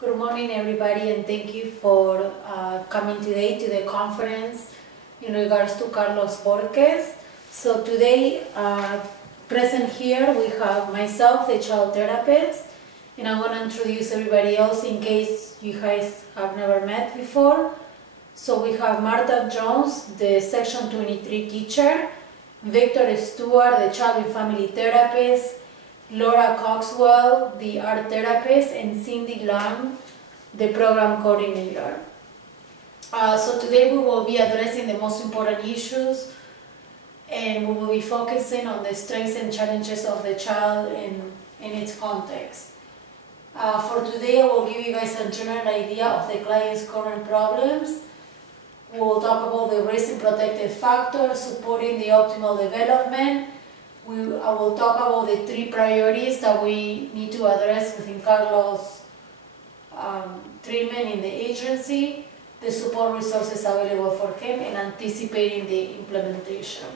Good morning, everybody, and thank you for coming today to the conference in regards to Carlos Borges. So today, present here, we have myself, the child therapist, and I'm going to introduce everybody else in case you guys have never met before. So we have Martha Jones, the Section 23 teacher, Victor Stewart, the child and family therapist, Laura Coxwell, the art therapist, and Cindy Lam, the program coordinator. So today we will be addressing the most important issues, and we will be focusing on the strengths and challenges of the child in its context. For today I will give you guys a general idea of the client's current problems. We will talk about the recent protective factors supporting the optimal development. I will talk about the 3 priorities that we need to address within Carlos' treatment in the agency, the support resources available for him, and anticipating the implementation.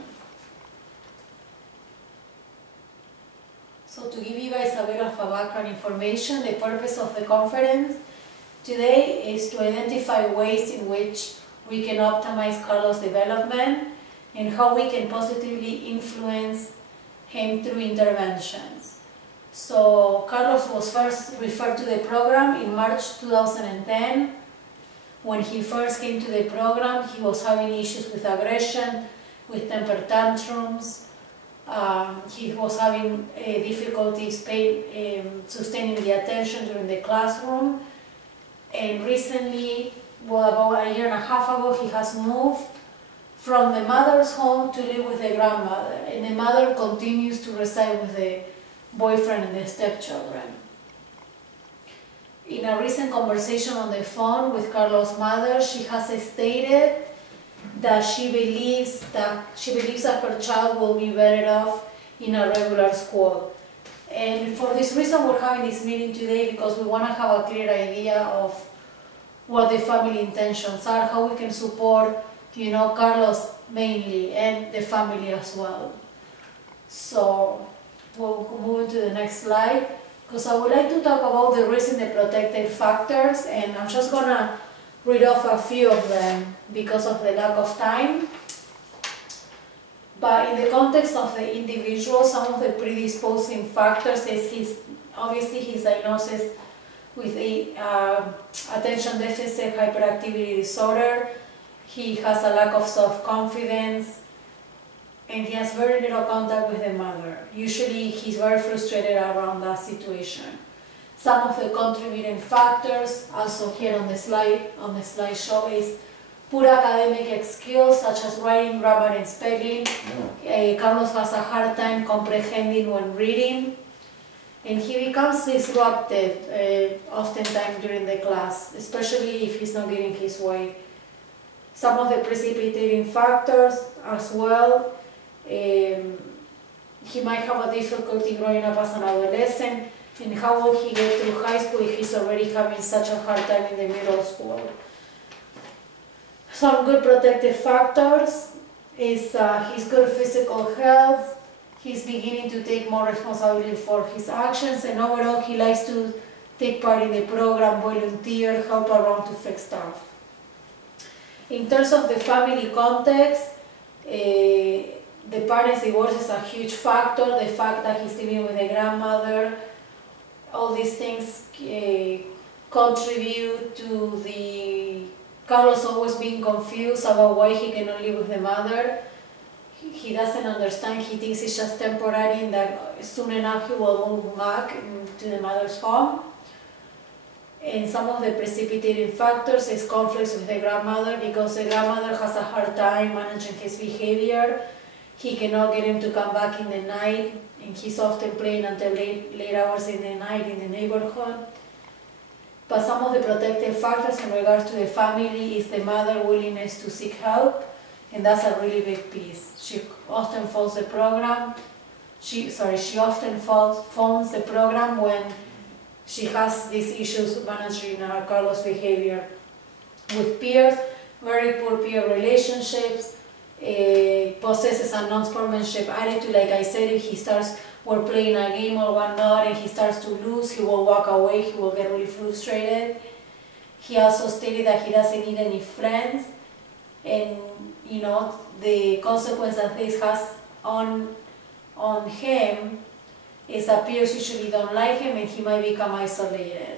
So to give you guys a bit of a background information, the purpose of the conference today is to identify ways in which we can optimize Carlos' development and how we can positively influence him through interventions. So Carlos was first referred to the program in March 2010. When he first came to the program, he was having issues with aggression, with temper tantrums. He was having difficulties sustaining the attention during the classroom. And recently, well, about a year and a half ago, he has moved from the mother's home to live with the grandmother, and the mother continues to reside with the boyfriend and the stepchildren. In a recent conversation on the phone with Carlos' mother, she has stated that she believes that her child will be better off in a regular school. And for this reason, we're having this meeting today because we want to have a clear idea of what the family intentions are, how we can support Carlos mainly, and the family as well. So we'll move to the next slide, because I would like to talk about the recent protective factors, and I'm just going to read off a few of them because of the lack of time. But in the context of the individual, some of the predisposing factors is obviously his diagnosis with attention deficit hyperactivity disorder. He has a lack of self-confidence, and he has very little contact with the mother. Usually he's very frustrated around that situation. Some of the contributing factors, also here on the slideshow, is poor academic skills such as writing, grammar, and spelling. Carlos has a hard time comprehending when reading, and he becomes disruptive oftentimes during the class, especially if he's not getting his way. Some of the precipitating factors as well, he might have a difficulty growing up as an adolescent, and how will he get through high school if he's already having such a hard time in the middle school? Some good protective factors is his good physical health, he's beginning to take more responsibility for his actions, and overall he likes to take part in the program, volunteer, help around to fix stuff. In terms of the family context, the parents' divorce is a huge factor. The fact that he's living with a grandmother, all these things contribute to the Carlos always being confused about why he cannot live with the mother. He doesn't understand. He thinks it's just temporary, and that soon enough he will move back to the mother's home. And some of the precipitating factors is conflicts with the grandmother, because the grandmother has a hard time managing his behavior. He cannot get him to come back in the night, and he's often playing until late hours in the night in the neighborhood. But some of the protective factors in regards to the family is the mother's willingness to seek help, and that's a really big piece. She often phones the program. She often phones the program when she has these issues managing Carlos' behavior with peers, very poor peer relationships, possesses a non-sportsmanship attitude. Like I said, if he starts, we're playing a game or whatnot, and he starts to lose, he will walk away, he will get really frustrated. He also stated that he doesn't need any friends, and you know, the consequence that this has on him is that peers usually don't like him and he might become isolated.